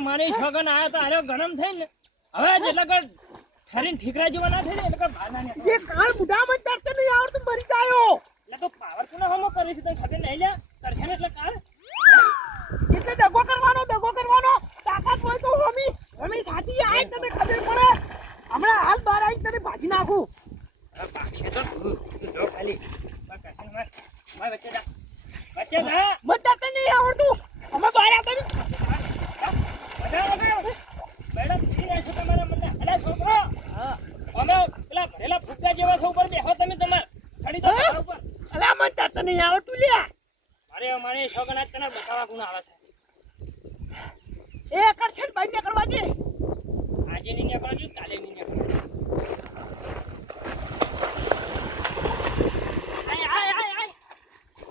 મારી છોકન આયા તો આરે ગરમ થઈ ને હવે એટલે કે ફરીને ઠીકરા જેવા ના થઈ ને એટલે કે ભાના ને એ કાળ બુઢા મત તરતે નહીં આવડતું મરી જાયો એટલે તો પાવર કોનો હમો કરે છે તને ખબર નહીં લે કરશે ને એટલે કાળ એટલે દગો કરવાનો તાકાત હોય તો હોમી સાથી આય તને ખબર પડે હમણાં હાલ બહાર આવી તને ભાજી નાખું પાછે તો જો ખાલી કરશે ને માર વચ્ચે જા મત તરતે નહીં આવડતું અમે બહાર આવતા મેડમ જી છો તમારા મને અલા છોકરો હા અમે પેલા ભરેલા ફૂગા જેવા છો ઉપર બેહો તમે તમાર ખડી તો ઉપર અલા મત તરતે નહીં આવડતું લ્યા અરે મારી છોકરા તને બતાવા કોણ આવે છે એ કરશે ભાઈ ને કરવા દે આજે નહીં નીકળો છું કાલે નહીં નીકળો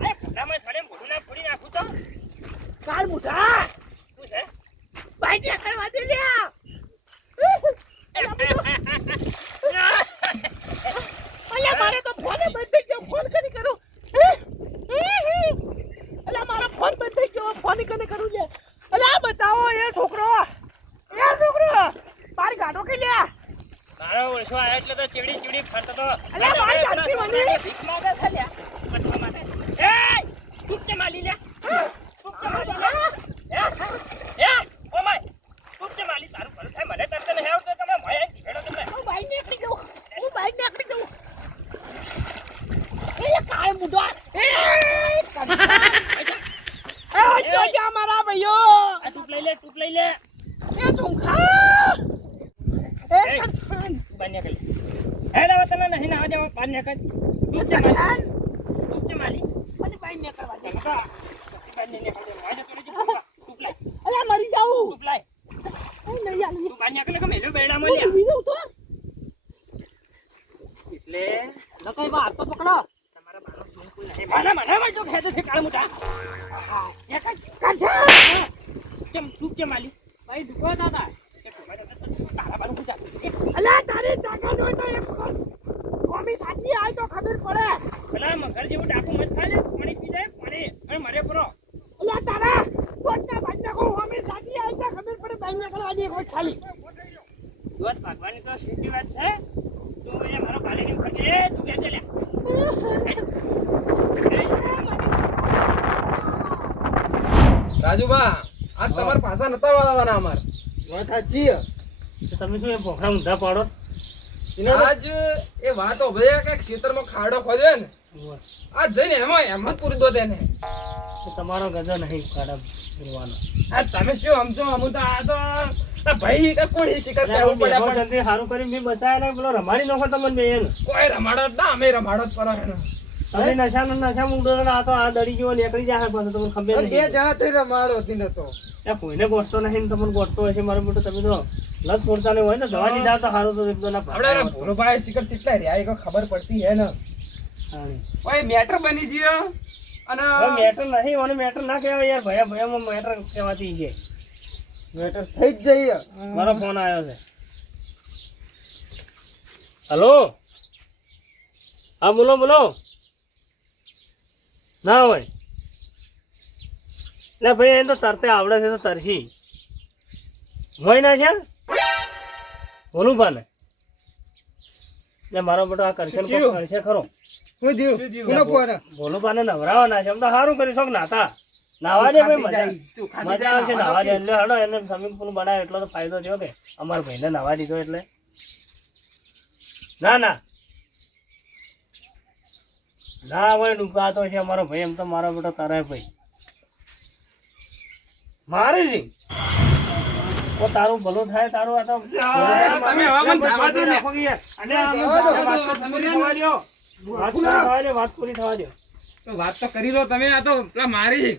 આય ફટામાં છડે મોઢું ના ફોડી નાખું તો કાળ બુઢા શું છે ભાઈ ને કરવા દે લ્યા અલ્યા મારે તો ફોન બંધ થઈ ગયો ફોન કરી કરું અલ્યા મારો ફોન બંધ થઈ ગયો ફોન કને કરું લે અલ્યા બતાવો એ છોકરો બાર ગાડો કે લ્યા મારો ઓળખો આયો એટલે તો ચીવડી ફરતો તો અલ્યા મારી ગાડી મને ભીખ માંગે છે લ્યા બટવા માટે એ તું કે માલી લે તું કે માલી લે એ ઓ માય તું કે માલી તારું ભલું થાય મને તરત નહીં આવતો તમે ભય ભેડો તમને હું બાઈક નીકળી જાઉં એ કાળ મુઢા એ જા મારા ભાઈઓ આ ટૂપ લઈ લે એ ઝુમખા એ એ! કરશન બાન્યા કરી હેડ હવે તને નહીં ના દેવા બાન્યા કર તું કે માલી મને બાઈક ને કરવા દે બાન્યા ને ખાડે વાડે તોડી તું લાય અલ્યા મરી જાઉં તું લાય એ નહીં આલી તું બાન્યા કરે કે મેલો બેડા માં લે બીજો તો એટલે લકાઈ બા હાથ તો પકડો તમારા બારો જોઈ કોઈ નહીં મને જો ખેદે છે કાળ મોટા એ કરશન કેમ તું કે માલી ભાઈ દુખો દાદા તારા બારું પૂછા અલ્યા તારી તાકાત હોય તો એક વખત કોમી સાચી આય તો ખબર પડે પેલા મગર જેવું ડાકુ મત ખાજે પાણી પી જાય પાણી અને મરે પરો અલ્યા તારા કોટના ભાજના કો કોમી સાચી આય તો ખબર પડે બાઈક ને કરવા દે કોઈ ખાલી જોત ભગવાનની તો સીધી વાત છે તું એ મારો કાલે ની ફટે તું કે લે રાજુબા આજ તમારા પાછા નતા વાળવાના અમાર વાત સાચી તમે શું એ ભોખરા ઊંધા પાડો આજ એ વાત હોભળે કે ખેતરમાં ખાડો ખોદ્યો ને આ જઈને એમ જ પૂરી દો તેને તમારો ગજો નહીં ખાડા પૂરવાનો આ તમે શું સમજો અમુ તો આ ભાઈ કે કોણ શિકાર કરવું પડ્યા પણ સારું કરી મેં બચાયા ને પેલો રમાડી નાખો તમને બે કોઈ રમાડો જ ના અમે રમાડો જ કરો એનો તમે નશા મુંડો આ તો આ દડી જેવો નીકળી જાય પાછો તમને ખબર બે નહીં જણા થઈ રમાડો હતી નતો કોઈને ગોઠતો નહીં તમને ગોઠતો હશે મારું મોટું તમે તો લસ પડતા નહીં હોય ને દવા દીધા તો સારું તો એકદમ આપણે ભોળોભાઈ શિકાર કેટલા રહ્યા એ ખબર પડતી હે ને ઓય મેટર બની ગયો અને મેટર નહીં મને મેટર ના કહેવાય યાર ભયામાં મેટર કહેવાતી છે મેટર થઈ જ જઈએ મારો ફોન આવ્યો છે હલો હા બોલો ના હોય લે ભાઈ એને તો તરતે આવડે છે તો તરસી હોય ના છે બોલું પાને લે મારો બેટો આ કરશે ખરો હું જીવ કોનો ફોન બોલું પાને નવરાવાના છે એમ તો સારું કરી શોખ નાતા નાવા દે ભાઈ મજા આવશે નાવા દે એટલે હડો એને સ્વિમિંગ પુલ બનાવ્યો એટલો તો ફાયદો થયો કે અમારા ભાઈને નાવા દીધો એટલે ના ભાઈ ડૂબાતો છે અમારો ભાઈ એમ તો મારો બેટો તારે ભાઈ મારે છે ઓ તારું ભલું થાય તારું આ તો તમે હવે મને જવા દો ને અને વાત પૂરી થવા દો તો વાત તો કરી લો તમે આ તો પેલા મારી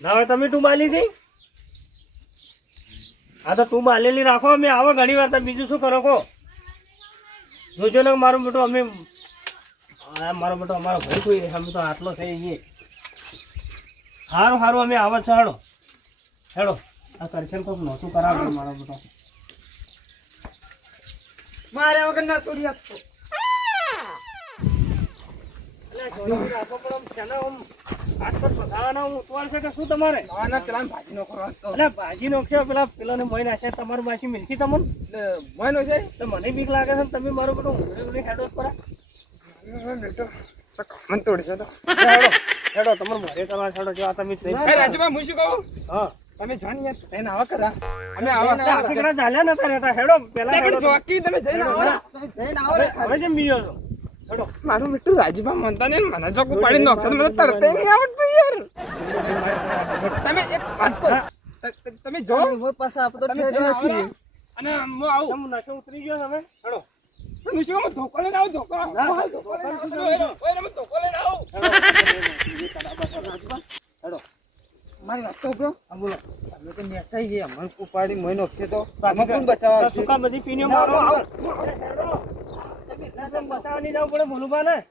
ના હવે તમે તું માલી હતી આ તો તું માલેલી રાખો અમે આવો ઘણી વાર બીજું શું કરો કો જોજો ને મારું બેટું અમે મારો બેટો અમારો ભાઈ કોઈ અમે તો આટલો થઈ સારું અમે આવત છે હેડો આ કરશન કોક નહોતું કરાવે મારો બેટો મારે વગર ના છોડી આપતો એટલે જોડી રાખો પણ આમ હાથ પર પગાવાના હું ઉતવાળ છે કે શું તમારે ના પેલા ભાજી નો ખરો તો એટલે ભાજી નોખ્યો પેલાને મોઈ નાખ્યા તમારું માસી મિલશે તમને મોય નો જાય તો મને બીક લાગે છે ને તમે મારું બધું ઊંઘરી હેડો પર મન તોડી છે તો હેડો તમારું મારે કરવા હેડો જો આ તમે રાજુબા હું શું કહું હા તમે જાણી યાર તેને આવા કરા અમે આવા આખી ઘણા ચાલ્યા નતા રહેતા હેડો પેલા પણ જોકી તમે જઈને આવો હવે જેમ બીજો છો હેડો મારું મિત્ર રાજુબા મનતા ને મને ચોકો પાડી નોકશે મને તરતે નહીં આવડતું યાર તમે એક વાત કહો તમે જો પાસે આપતો તમે જઈને આવો અને હું આવું તમે નશો ઉતરી ગયો તમે હેડો હું શું કહું ધોકો લઈને આવું ધોકો ઓય રમે ધોકો લઈને આવું હેડો મારી વાત તો બ્રો હા બોલો અમે તો નેચાઈ ગયા અમને ઉપાડી મોય નોખશે તો અમે કોણ બચાવવા શું કામ બધી પીણીઓ મારો બતાવવા નહીં જવું પડે ભોલુભા ને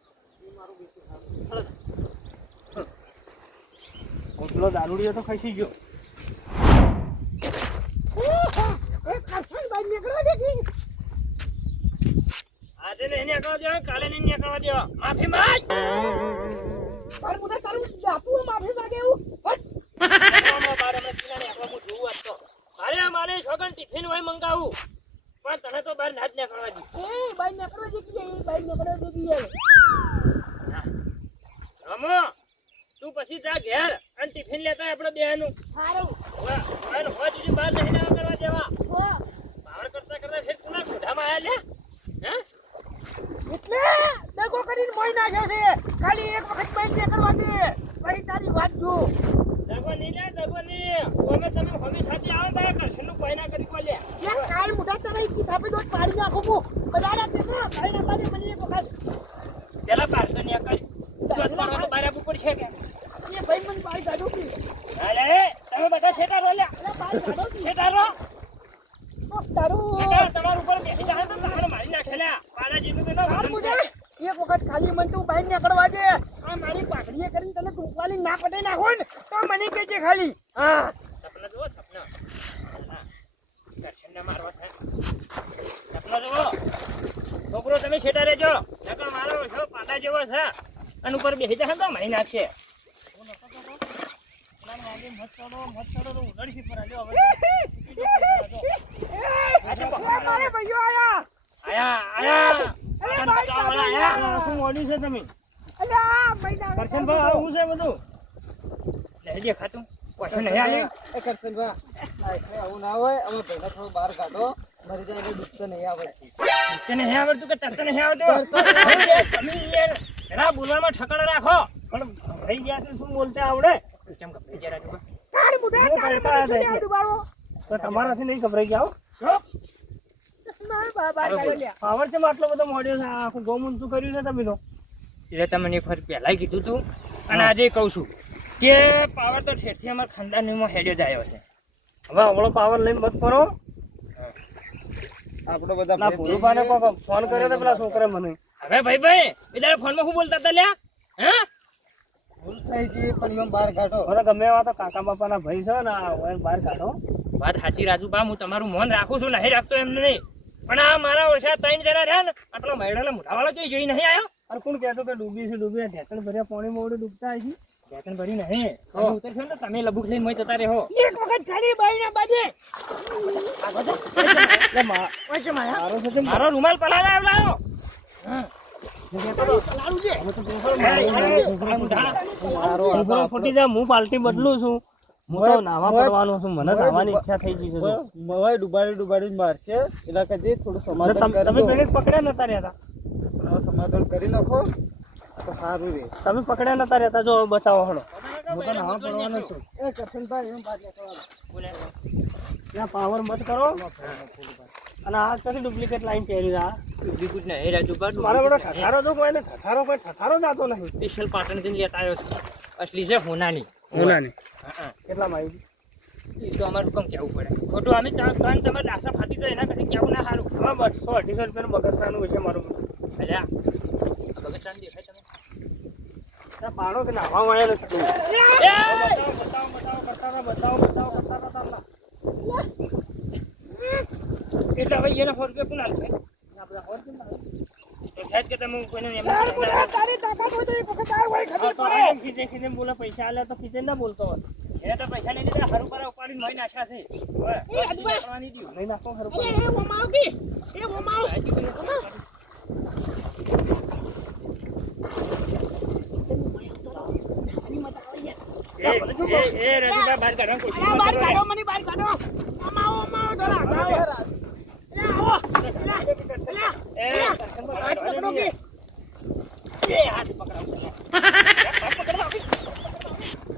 પેલો દારૂડિયો તો ખસી ગયો આજે નહીં નીકળવા દેવા કાલે નહીં નીકળવા દેવા માફી માંગ માફી માંગે એવું અરે મારે છોકન ટિફિન હોય મંગાવું પણ તને તો બહાર ના જ નીકળવા દી રમો તું પછી જા ઘેર અને ટિફિન લેતા આપણે બેનું હોય સુધી બહાર નહીં ના કરવા દેવા પાવર કરતા કરતા છે તું ના ખોધામાં આયા લે હે એટલે દગો કરીને મોય નાખ્યો છે ખાલી એક વખત બાઈક નીકળવા દે ભાઈ તારી વાત જો દગો નહીં અમે તમે હોમી સાથે આવો તો કરશનનું કોઈ ના કરી કોલે યાર કાળ મુઢા તને કી થાપે દોત પાડી નાખો મુ બડાડા તે ના ભાઈ ના પાડે મને એક વખત પેલા પાડતો ને કરી દોત મારવા તો બારે ઉપર છે કે એ ભાઈ મને બાઈ ગાડો કી અરે તમે બધા છેટા રો લે અરે બાઈ ગાડો કી છેટા રો તારું તમારું ઉપર બેસી જાય તો તારે મારી નાખે લે પાડા જીતું તો કાળ મુઢા એક વખત ખાલી મને તું બાઈ નીકળવા દે આ મારી પાઘડીએ કરીને તને ટૂંકવાલી ના પટાઈ નાખો ને તો મને કહેજે ખાલી હા સપના જુઓ સપના દર્શન ના મારવા થાય સપના જુઓ છોકરો તમે છેટા રહેજો નકર મારો છો પાડા જેવો છે અને ઉપર બેસી જાય તો મારી નાખશે મારે ભાઈઓ આયા શું મોડી છે તમે અલ્યા મહિના કરશનભાઈ આવું છે બધું લેજે ખાતું પૈસા નહીં આલ્યું એ કરશનભા આવું ના હોય અમે પહેલા થોડું બહાર કાઢો મરી જાય એટલે દુખતો નહીં આવે તને નહીં આવડતું કે તરત નહીં આવડતું તમે યાર જરા બોલવામાં ઠકાણા રાખો પણ ભાઈ ગયા છે શું બોલતા આવડે ચમ ગભરાઈ ગયા રાજુભા કાળ મુઢા કાળ મને શું આવડું બાળો તો તમારાથી નહીં ગભરાઈ ગયા ના બાબા કાઢો લ્યા પાવર છે આટલો બધો મોડ્યો છે આખું ગોમું શું કર્યું છે તમે તો એટલે તમને એક વખત પહેલાં કીધું તું અને આજે કહું છું કે પાવર તો ઠેરથી અમારા ખાનદાનીમાં હેડ્યો જ આવ્યો છે હવે હમણો પાવર લઈને મત કરો આપણો બધા ના ભોલુભાને ફોન કર્યો તો પેલા છોકરા મને હવે ભાઈ એટલે ફોનમાં શું બોલતા હતા લ્યા હે ભૂલ થઈ ગઈ પણ એમ બહાર કાઢો હવે ગમે એવા તો કાકા બાપાના ભાઈ છે ને બહાર કાઢો વાત સાચી રાજુબા હું તમારું મન રાખું છું નહીં રાખતો એમને નહીં પણ આ મારા ઓછા 3 જણા રહ્યા ને આટલા મહિડાના મોઢાવાળા જોઈ નહીં આવ્યો અને કોણ કહેતો કે ડૂબી છે ઢેકણ ભર્યા પાણી મોડે ડૂબતા હશે ઢેકણ ભરી નહીં ઉતરશો ને તમે લબુક લઈને મય જતા રહો એક વખત ખાલી બાઈના બાજે મારો રૂમાલ પલાળા લાવો ફૂટી જાય હું પાલટી બદલું છું હું તો નાવા પડવાનો છું મને નાવાની ઈચ્છા થઈ ગઈ છે મવાય ડુબાડી મારશે એટલે કદી થોડું સમાધાન કરી તમે પેલે પકડ્યા નતા રહેતા સમાધાન કરી નાખો તો સારું રે તમે પકડ્યા નતા રહેતા જો બચાવો હળો હું તો નાવા પડવાનો છું એ કરશનભાઈ એમ વાત નીકળવા પાવર મત કરો અને આ કદી ડુપ્લિકેટ લાઈન પહેરી રહ્યા ડુપ્લિકેટ નહીં રાજુબા મારો બધો ઠઠારો જો કોઈ ને ઠઠારો જાતો નહીં સ્પેશિયલ પાટણ થી લેતા આવ્યો છે અસલી છે હોનાની કેટલામાં આવી એ તો અમારું કમ કેવું પડે ખોટું અમે કાન તમારે ડાસા ફાટી જાય એના કરતા કેવું ના સારું હા 200-250 રૂપિયાનું બગસરાનું છે મારું અલ્યા બગસરાનું દેખાય તમે પાડો કે નાવા મળે નથી બતાવો એટલે હવે એના 100 રૂપિયા કોણ હાલશે તો સાહેબ કે તમે કોઈને એમ યાર બુડા તારી તાકાત હોય તો એક વખત આવ હોય ખબર પડે ખીજે ખીજે બોલે પૈસા આલે તો ખીજે ના બોલતો હોય એને તો પૈસા નહીં દીધા હારું પર ઉપાડીને મોઈ નાખ્યા છે એ રાજુભાઈ કરવાની દીધું નહીં નાખો હારું અરે એ ઓમાવ કે એ ઓમાવ એ રાજુભાઈ બહાર કાઢવાની કોશિશ અરે બહાર કાઢો મને બહાર કાઢો ઓમાવ ઓમાવ જરા આવો એ હાથ પકડો કે હાથ પકડાવ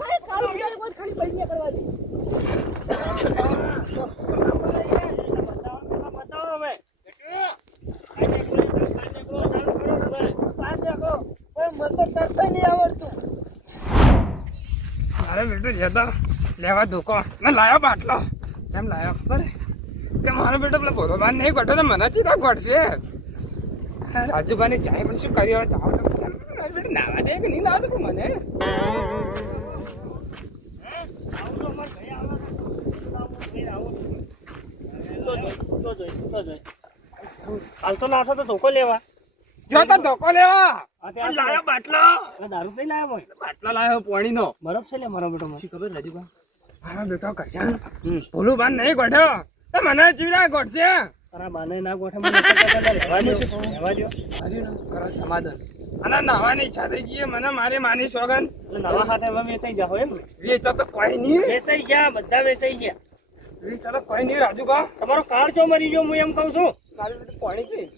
અરે કાળો યાર બસ ખાલી બૈનિયા કરવા દે બતાવો હવે અરે બેટો જતો લેવા ધોકો મેં લાયો બાટલો જેમ લાયો ખબર કે મારો બેટો પેલો ભોરોબાન નહીં ગોઠો તો મને ચીરા ગોઠશે રાજુભાઈ જાય પણ શું કર્યું હવે જાઓ તો મારો બેટો નાવા દે કે નહીં લાવતો મને હાલ તો નાખો તો ધોકો લેવા જો તો ધોકો લેવા પણ લાયો બાટલો દારૂ નહીં લાવ્યો હોય બાટલો લાયો પાણીનો બરફ છે લે મારો બેટો મને ખબર રાજુભાઈ મારો બેટો કરશે ભોલુબાન નહીં ગોઠ્યો તો મને ચીરા ગોઠશે તારા બાને ના ગોઠે મને લેવા દો કરો સમાધાન અને નાવાની ઈચ્છા થઈ ગઈ મને મારી માની સોગન નવા હાથે હવે વેચાઈ જાઓ એમ વેચો તો કોઈ નહીં વેચાઈ ગયા બધા વેચાઈ ગયા વેચો તો કોઈ નહીં રાજુભા તમારો કાર ચો મરી ગયો હું એમ કહું છું મારું બેટું પાણી પી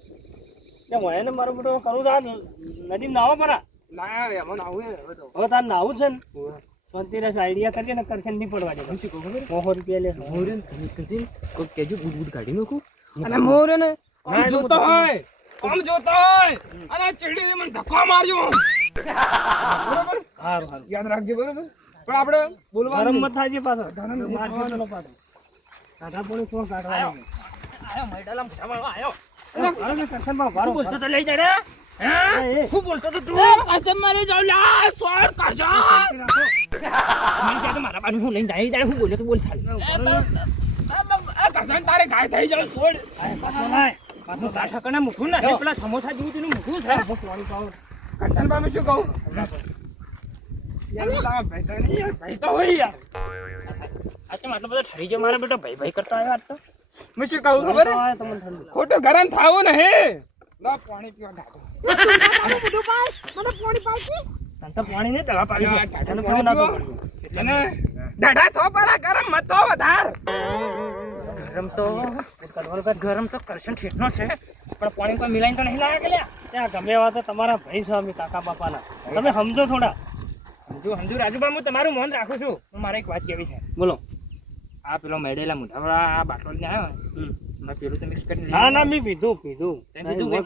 કે હું એને મારો બેટો કરું તો નદી નાવો પરા ના એમાં નાવું હવે તો હવે તાર નાવું છે ને શાંતિ રહેશે આઈડિયા કરજે ને કરશે નહીં પડવા દે શું કહું ખબર ₹100 લે મોરે તમે કદી કોઈ કેજો બુડ બુડ કાઢી નાખું અને મોરે ને આમ જોતો હોય અને ચીડી મને ધક્કો મારજો બરોબર સારું સારું યાદ રાખજો બરોબર પણ આપણે બોલવાનું ગરમ મત થાજે પાછો મારજો પાછો કાઢા પોણી કોણ કાઢવા આયો મેડલમ ખાવાનો આયો અરે કરશન બા વારો બોલતો તો લઈ જા રે હે હું બોલતો તો તું કરશન મારી જાવ લા સોર કરશન મને કે મારા બાજુ હું લઈને જાય હું બોલ્યો તો બોલ થાળી કરશન તારે ગાય થઈ જાવ છોડ પાછો નાય પાછો દાઠા કને મુઠું ના હે પેલા સમોસા જેવું તેનું મુઠું છે પાણી પાવ કરશન બાબુ શું કહું યાર તારા ભાઈ તો નહીં યાર ભાઈ તો હોય યાર આ તો આટલો બધો ઠરી ગયો મારા બેટો ભાઈ ભાઈ કરતો આવ્યો આજ તો મેં શું કહું ખબર હે? તમને ઠંડુ ખોટું ગરમ થાવું ને હે લા પાણી પીવા ઢાકો બધું પાય મને પાણી પાય તને તો પાણી ને દવા પાડી આ છે ઢાઢાનું તને કેવું પાણી નાખવું પીવો. અને દાઢા થો પરા ગરમ મત તો વધાર ગરમ તો ગરમ તો કરશન ઠેઠનો છે પણ પાણી કોઈ મિલાઈને તો નહીં લાગે કે લ્યા ત્યાં ગમે એવા તો તમારા ભાઈ છે અમે કાકા બાપાના તમે સમજો થોડા સમજુ રાજુભાઈ હું તમારું મન રાખું છું હું મારે એક વાત કહેવી છે બોલો આ પેલો મેડેલા મોઢાવાળા આ બાટલો લઈને આવ્યો મેં પેલું તો મિક્સ કરીને ના ના મેં પીધું પીધું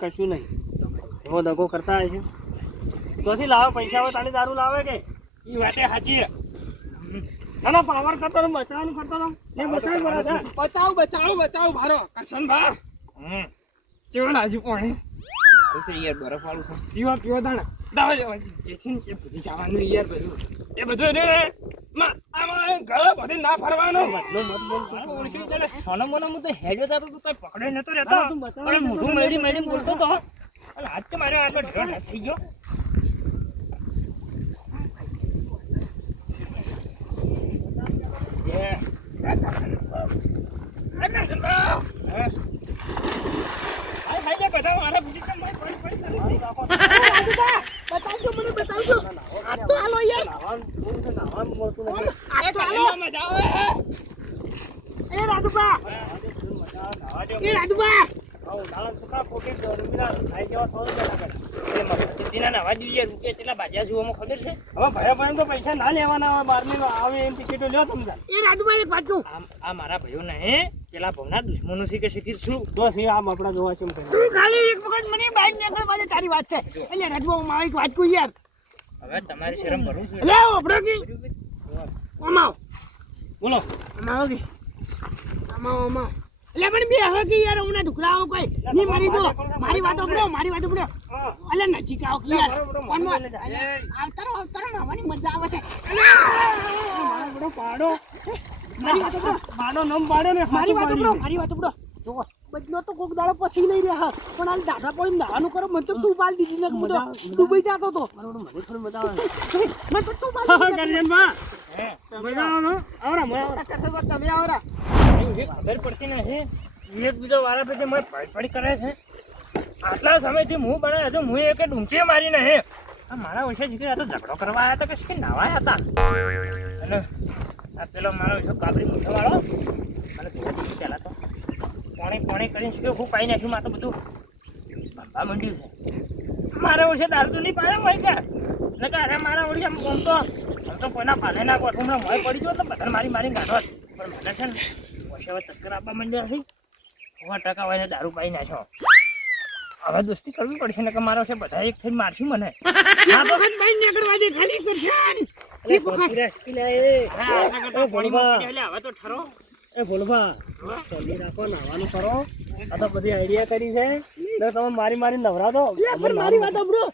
કશું નહીં એવો દગો કરતા હોય છે તોથી લાવે પૈસા હોય તાણી દારૂ લાવે કે એ વાતે સાચી ના ના પાવર કરતો રહો બચાવવાનું કરતો રહો એ બચાવી બરાબર બચાવ ભારો કરશન ભા કેવું લાજુ પાણી યાર બરફ વાળું છે પીવા દાણા દાવા જવા જે છે ને એ બધી જવાનું યાર બધું એ બધું રે આમાં ગળો બધી ના ફરવાનો સોનો મોનો હું તો હેડ્યો તો કઈ પકડે નતો રહેતો પણ મોઢું મેડી મેડી બોલતો તો અને આજ તો મારે આટલો ઢેર થઈ ગયો બતાવજો મને બતાવજો આ તો હાલો યાર એ રાજુભા પૈસા ના લેવાના બારમી આવે એમ ટિકિટો લ્યો તમે એ રાજુભા એક વાત કહું આ મારા ભાઈઓ નહીં પેલા ભવના દુશ્મનો છે કે શીખી છું તો છે આ બાપડા જોવા છે એમ કહી તું ખાલી એક વખત મને બાઈક નીકળ બાજે તારી વાત છે એટલે રાજુભા મારી એક વાત કહું યાર હવે તમારી શરમ ભરું છું લે ઓબડો કી ઓમાવ બોલો અમાવ કી અમાવ એટલે પણ બે હવે કે યાર હમણાં ઢુકડાઓ કોઈ ની મરી દો મારી વાત ઓબડો અલે નજીક આવો કે યાર આવતારો નાવાની મજા આવે છે પાડો મારી વાત ઓબડો પાડો નમ પાડો ને મારી વાત ઓબડો જો બદલો તો કોક દાડો પછી લઈ રહ્યા પણ હાલ દાઢા પડી નાવાનું કરો મને તો તું પાલ દીધી ને હું તો દુબઈ જતો તો મને થોડી મજા આવે મને તો તું પાલ કરજણમાં મજા આવવાનો આવરા મને તમે આવરા ખબર પડતી નથી એક બીજો વારા પેટે મને પડી કરે છે આટલા સમયથી હું બનાવ્યો હતો હું એક ડૂંચી મારી નહીં આ મારા ઓછા દીકરી આ તો ઝઘડો કરવા આવ્યા હતા કે શું નાવાયા હતા અને આ પેલો મારો ઓછો કાબરી મૂઠો વાળો મને ધીરે ધીરે પહેલાં તો પોણી કરીને શું હું પાઈ નાખ્યું માં તો બધું ભંભા મંડ્યું છે મારા ઓછે દારૂ તો નહીં પાડ્યો હોય કે ને કે અરે મારા ઓળી આમ તો કોઈના પાલે ના ગોઠું હમણાં મોય પડી ગયો તો બધાને મારી ગાંઠો પણ મને છે ને ઓછે હવે ચક્કર આપવા માંડ્યા નથી 100% હોય દારૂ પાઈ નાખ્યો હવે દોસ્તી કરવી પડશે ને કે મારો છે બધા એક થઈને મારશું મને આ વખત બાઈ નીકળવા દે ખાલી કરશન એક વખત હવે તો ઠરો એ ભોલભા ચલી રાખો નાવાનું કરો આ તો બધી આઈડિયા કરી છે ને તમે મારી નવરા દો પણ મારી વાત સાંભળો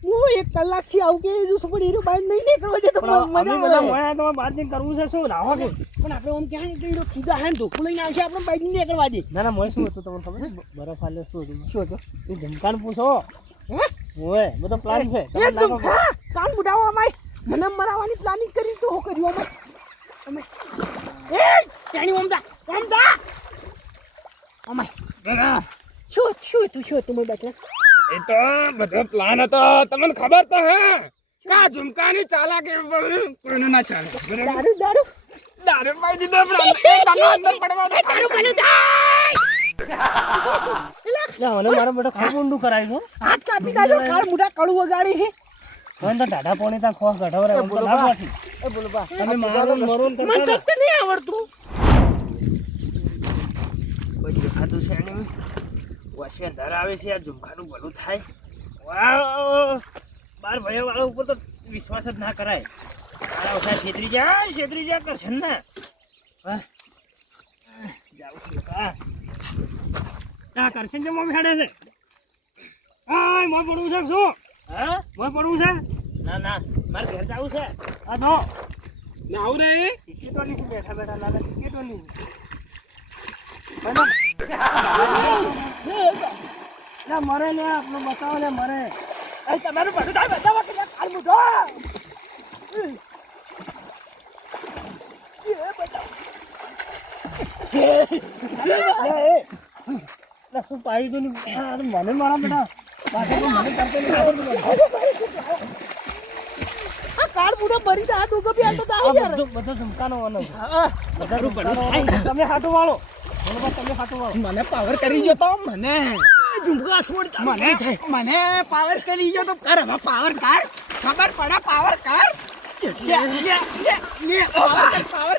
હું 1 કલાકથી આવું કે જો સપોર્ટ હીરો બાઈ નહીં નીકળવા દે તો મજા બધા આવે મોયા તમારે બાર દિન કરવું છે શું નાવા કે પણ આપણે ઓમ ક્યાં ને હીરો ખીધા હે ધોકું લઈને આવશે આપણે બાઈક નહીં નીકળવા દે ના મોય શું હતું તમને ખબર બરફ હાલે શું હતું શું હતો એ જમકાન પૂછો હે ઓય બધો પ્લાન છે એ તું ખા કાન મુડાવો અમાય મને મરાવાની પ્લાનિંગ કરી તો હો કર્યું અમે એ તેણી ઓમદા અમાય શું તું મને બેઠા એ તો બધો પ્લાન હતો તમને ખબર તો હે કા ઝુમકાની ચાલાકી કોઈને ના ચાલે બરાબર દારૂ પાઈ દીધો પ્લાન એ તને અંદર પડવા દે દારૂ પાલી દે ના મને મારો બેટો ખાવું ઊંડું કરાય છે હાથ કાપી દાજો કાળ મુડા કળું વગાડી હે મને તો દાડા પોણી તા ખોસ ગઢવરે એમ તો ના પાછી એ બોલબા તમે મારો મરોન મને કરતા તો નહીં આવડતું કોઈ દેખાતું છે નહીં વચ્ચે અંધાર આવે છે આ ઝુમખાનું ભલું થાય વાહ બાર ભાઈઓ વાળા ઉપર તો વિશ્વાસ જ ના કરાય મારા ઓછા છેતરી જા કરશે ને વાહ જાઉં છું આ કરશન જે મમ હેડે છે આય મોય પડવું છે શું હા મોય પડવું છે ના મારે ઘર જવું છે આ જો ના આવ રે ટિકિટો ની બેઠા લાલા ટિકિટો ની ના મરે ને આપણું બતાવો ને મરે તમારું બધું થાય બતાવો કે કાળ મુઢો શું પાડી દો મને મારા બેટા પાછા તો મને કરતો નહીં આવડતું. આ કાળ મુઢો ભરી દે હાથ ઉગો બી આ તો દાહી યાર બધો ઝુમકાનો વાનો છે. હા તમે હાટું વાળો તમે હાટું વાળો મને પાવર કરી ગયો તો મને ઝુમકા છોડ મને પાવર કરી ગયો તો કર હવે પાવર કર ખબર પડે પાવર કર પાવર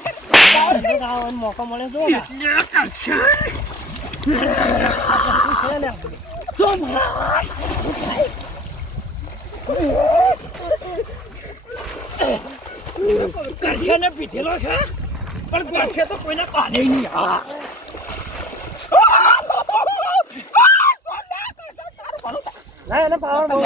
કર ગાવાનો મોકો મળે તો ને. છે ને આપણે. કરશે ને પીધેલો છે પણ કરશે તો કોઈને પાડે નહીં ના એને પાવર બહુ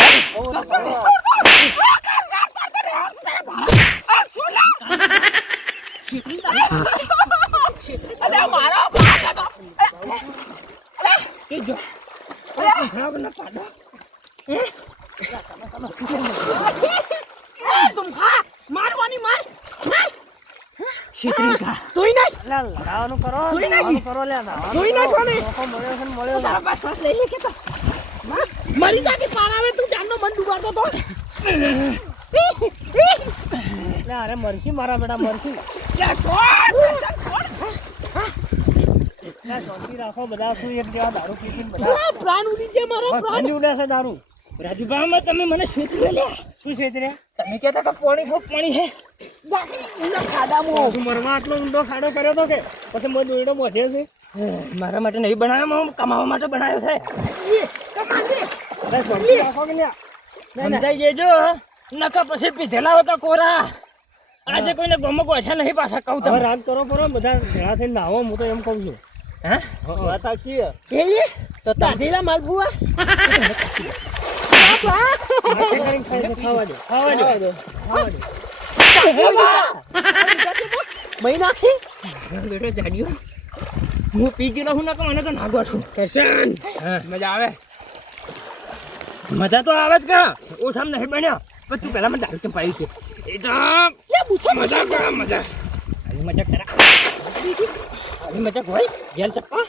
મારવાની માર છેતરી કા તોય ના લડાવવાનું કરો જોઈ નાખી. લડાવવાનું કરો લે જોઈ નાખવાની. મોકો મળ્યો છે ને મળ્યો છે. તારા પાસે શ્વાસ લઈ લે કે તો મરી જા કે પારાવે તું જાનનો મન ડુબાડતો તો લે અરે મરસી મારા બેટા મરસી લે શાંતિ રાખો બધા શું એક જેવા દારૂ પીને બધા પ્રાણ ઉડી જાય મારો પ્રાણ ઘણી ઉડે છે દારૂ રાજુભાઈમાં તમે મને છેતરી લ્યા શું છે તે તમે કહેતા તો પાણી હે ઉના ખાડામાં તું મરવા આટલો ઊંડો ખાડો કર્યો તો કે પછી મને દોયડો બોધે છે મારા માટે નહીં બનાવ્યો હું કમાવા માટે બનાવ્યો છે કમાલી લે શાંતિ રાખો કે લ્યા સમજાઈ જજો નકા પછી પીધેલા હતા કોરા આજે કોઈને ગમો ગોઠા નહીં પાછા કહું હવે તમે રાત કરો પરો બધા ભેળા થઈને નાવો હું તો એમ કહું છું હે વાત સાચી એ તો તાધેલા માલપુઆ ખાવા દે ખાવા દે મહી નાખી બેટો જાડ્યો હું પી ગયેલો હું ના મને તો નાગો છું કરશન હા મજા આવે મજા તો આવે જ કા ઓ સામ નહીં બન્યો પણ તું પહેલા મને દારૂ કેમ પાઈ છે એ તો મજા કરા મજા આવી મજા કરા આવી મજા હોય ગેલ ચપ્પા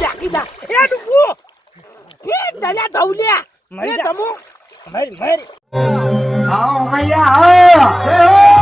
ચાકીદા એ ડુબુ એ દલા ધૌલ્યા મરી એ જા. તમો મારી મારી આવો મૈયા આવો